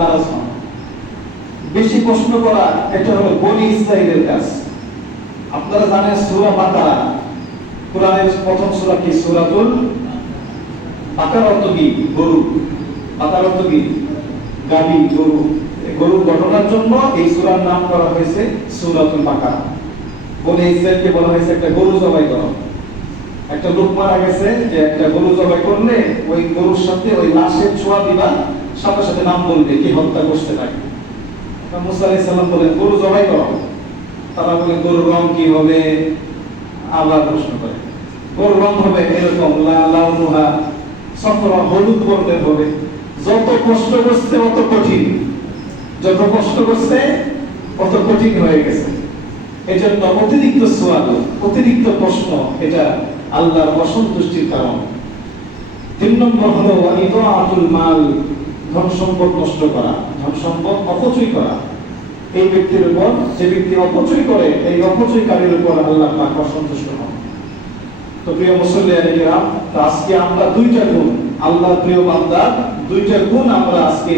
নারাজ হন। বেশি প্রশ্ন করা এটা হলো বনি ইসরাইলের কাজ। আপনারা জানেন সূরা বাকারা, কোরআনের প্রথম সূরা কি? সূরাতুল বাকারা। অর্থ কি? গরু। বাকারা অর্থ কি? গাবি, গরু। গরু ঘটনার জন্য এই সূরার নাম করা হয়েছে সূরাতুল বাকারা। বনি ইসরাইলকে বলা হয়েছে একটা গরু জবাই করো। একটা লোক মারা গেছে, যে একটা গরু জবাই করলে ওই গরুর সাথে ওই লাশের ছোঁয়া দিবা, সাথে সাথে নাম বলবে কি হত্যা করতে থাকে। মুসা আলাইহিস সালাম বলেন গরু জবাই করো। তারা বলে গরুর রং কি হবে? আল্লাহ প্রশ্ন করে গরুর রং হবে এরকম লাউনুহা সফরা, হলুদ বর্ণের হবে। যত কষ্ট করছে অত কঠিন, যত কষ্ট করছে অত কঠিন হয়ে গেছে। এই জন্য অতিরিক্ত সোয়াল, অতিরিক্ত প্রশ্ন, এটা আল্লাহর অসন্তুষ্টির কারণ। 3 নম্বর হলো ইদাআতুল মাল, ধন সম্পদ নষ্ট করা, ধন সম্পদ অপচয় করা। এই ব্যক্তির উপর, যে ব্যক্তি অপচয় করে, এই অপচয়কারীর উপর আল্লাহ পাক অসন্তুষ্ট হন। তো প্রিয় মুসল্লিয়ানে কিরাম, আজকে আমরা 2টা গুণ, আল্লাহর প্রিয় বান্দা 2টা গুণ আমরা আজকে